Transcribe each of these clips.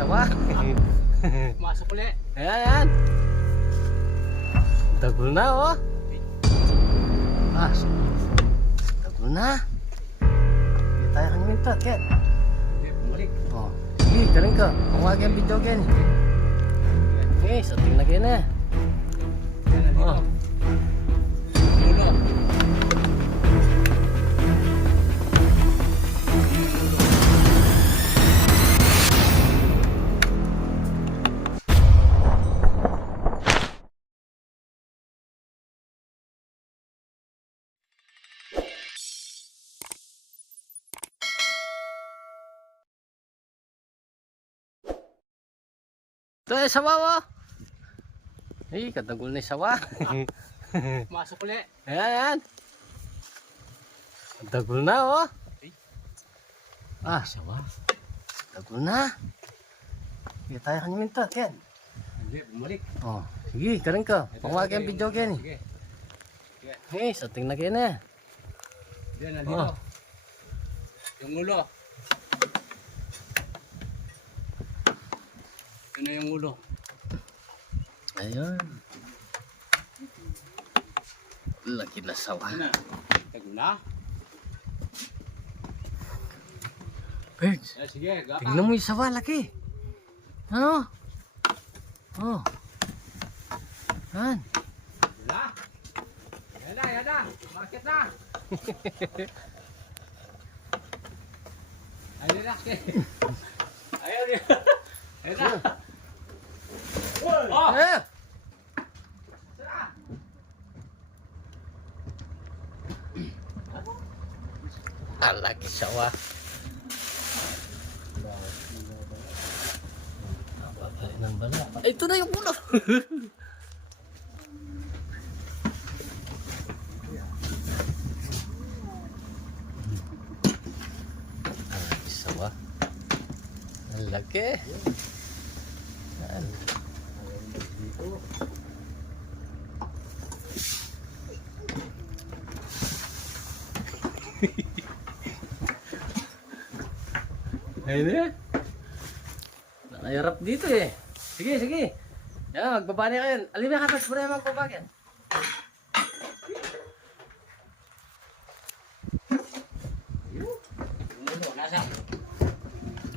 sawa. Masuk ulit. Ayan. Tagol na oh. Ah, tagol na. Hindi tayo kang minto, Ken. Bumalik. Oh, sige, galing ka. Pangwag yung video, Ken. Okay, so tingnan kayo na. Oh. Ulo. Ito ay sawa oh. Ay, katagol na yung sawa. Masuk ulit. Ayan. Katagol na oh. Ah, sawa. Katagol na. Hindi tayo kang minto, Ken. Hindi, bumalik. Oh, sige, galing ka. Pangwag yung video, Ken. Sige. Okay, so tingnan kayo na. Yan, nandito. Oh. Yung ulo. Ito na yung ulo. Ayun. Laki na sawa. Tago na. Birds, Sige, gapa. tingnan mo yung sawa, laki. Ano? Oh. Yan. Wala. Yan na. Bakit na? Ayun na. Ayun na. Ayun na. Oh! Eh! Ah, laki sawa. Napatay ng bala. Ay, ito na yung ulo. Ah, laki sawa. Ang laki. Yan. Ayun na. Nakahirap dito eh. Sige. Yan, magbaba na kayo. Alin na katas, pura yung magbaba yan. Ulo, nasa.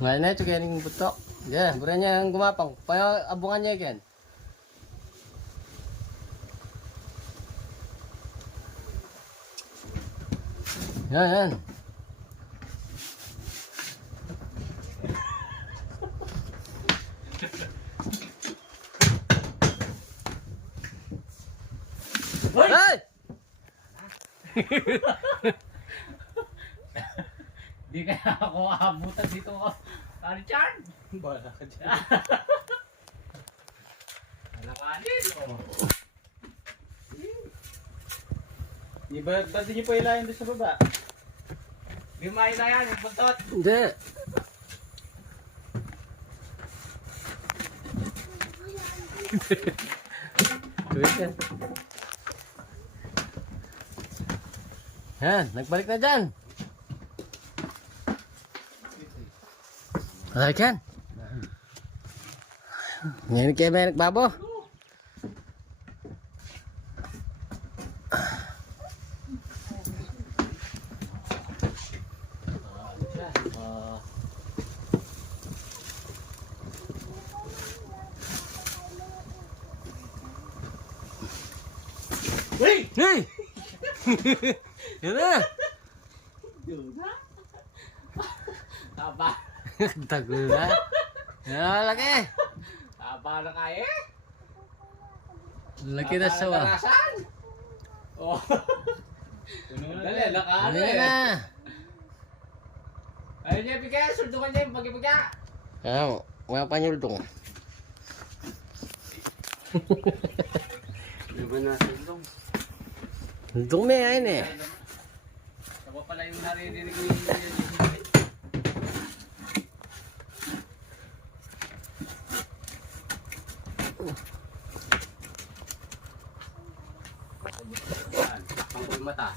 Ngayon na ito kaya yung butok. Yan, pura niya yung gumapang. Payo, abungan niya yan. Yan. Hoy! Ay! Di kaya ako aabutan dito ko. Richard! Bala ka dyan. Alakanin, oh. Di ba, ba't di nyo pa ilayan doon sa baba? Bimahin na yan, yung buntot. Hindi. Tuwid yan. Yan, nagbalik na dyan. Balik yan. Ngayon kayo may nagbabo. Hey! Hey! Yan na! Taba. Tagol na. Yan, laki. Taba na kaya. Laki na sawa. Narasan. Oh. Dali, nakaano Yan eh. na. Ayun niya, bigay. Sultungan niya yung pag-ibigay. Yan, mga panyuldong. Di ba nasa ilong? Dumi ayun eh. Saba pala yung naririnig ni Pangkul mata.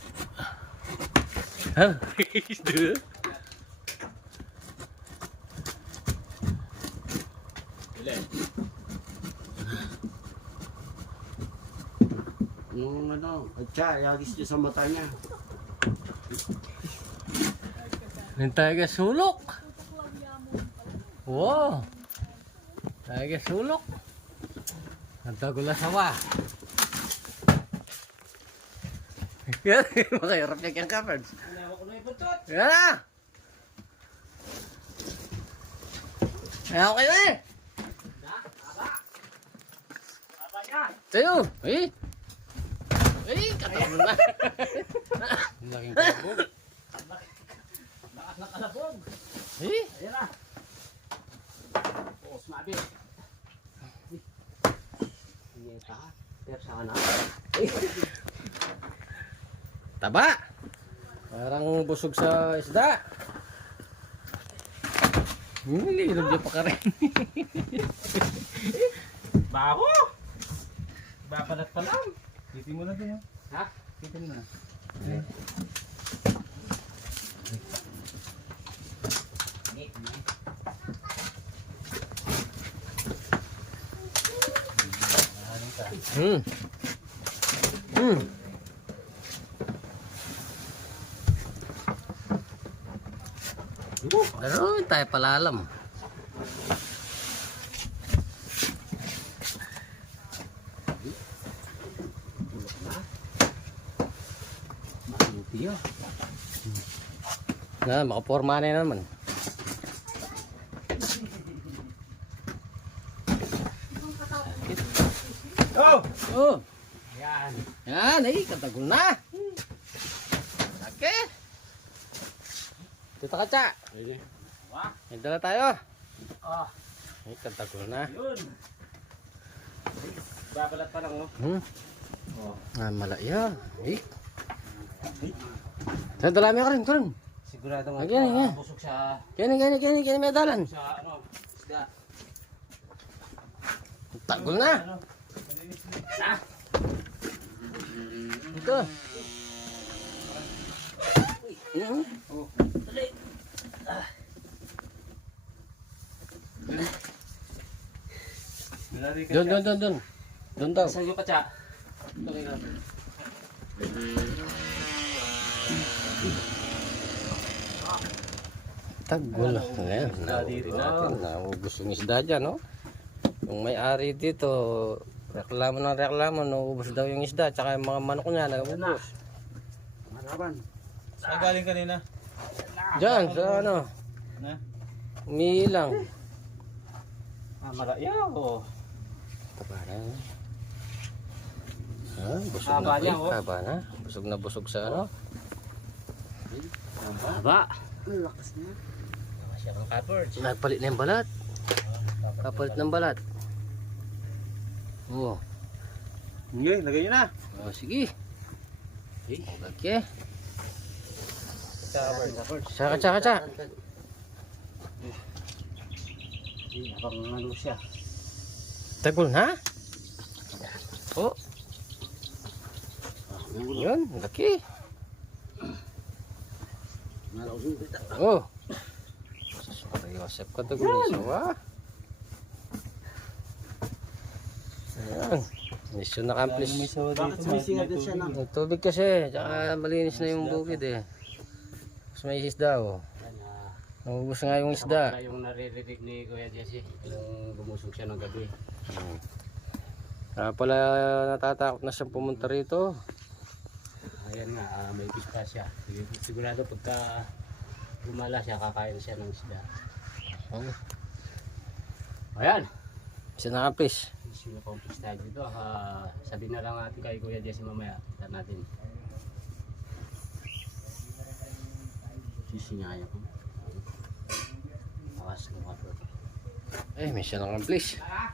Ha? Nung ano, at siya, yagis niya sa mata niya. Yung tayo sulok. Wow. Tayo sulok. Ang tagula sawa. Yan, makahirap niya kang coverage. Yan na. Ayaw kayo eh. Tayo. Eh. Eh, katawan na. Ang laking kalabog. Lakas na kalabog. Eh. Ayan na. Oo, sumabi. Taba. Parang busog sa isda. Ilog niya pa ka rin. Baho! Bapalat pa lang. Titin mo na din. Ha? Titin mo na. Hmm. Hmm. Pero tayo palalam. Maluti yun. Na, makaporma na naman. Oh! Oh, Ayan. yan eh, katagol na. Laki. Dito ka, Cha. Ayun eh. Wah. May dala tayo. Ah, Ay, katagol na. Yun. Bapalat pa lang, oh. Hmm. Oh. Ah, malaya. Eh. Sa dalami ka rin, ka rin. Sigurado nga. Ayan, ayan. busog sa Kini, may dalan. sa ano, isda. Tagol na. Ano? Ha? Ito. Hmm. Doon. Doon daw. Saan yung patsa? Tagol. Ayan. Naubos natin. Naubos yung isda dyan, no? Yung may-ari dito, reklamo ng reklamo, naubos daw yung isda, tsaka yung mga manok niya, naubos. Maraban. Saan galing kanina? Diyan, sa ano, Na? umiilang. Maraya, oh. Taba na. Ah, busog Haba na niya, po. oh. Haba na. Busog na busog sa ano. Haba. Ang lakas niya. Siya ng coverage. Nagpalit na yung balat. Kapalit ng balat. Oo. Sige, lagay nyo na. Oh, sige. Okay. Tsaka. Habang ano siya. Tagol na. Oh. Yun, laki. Oh. Sorry, Joseph ka tagol isa, wa. Ayan. Mission accomplished. Bakit sumisingat na siya na? May tubig kasi, tsaka malinis na yung bukid eh. Mas may isda oh. Naubos nga yung isda. Wala yung naririnig ni Kuya Jesse. Yung bumusog siya ng gabi. Kaya pala natatakot na siyang pumunta rito. Ayan nga, may pista siya. Sigurado pagka lumala siya, kakain siya ng isda. Oh. Ayan! Mission accomplished. Sino pang pista dito? Sabihin na lang natin kay Kuya Jesse mamaya. Kita natin. Sisingaya ko. Awas ng water. Mission accomplished. Ah!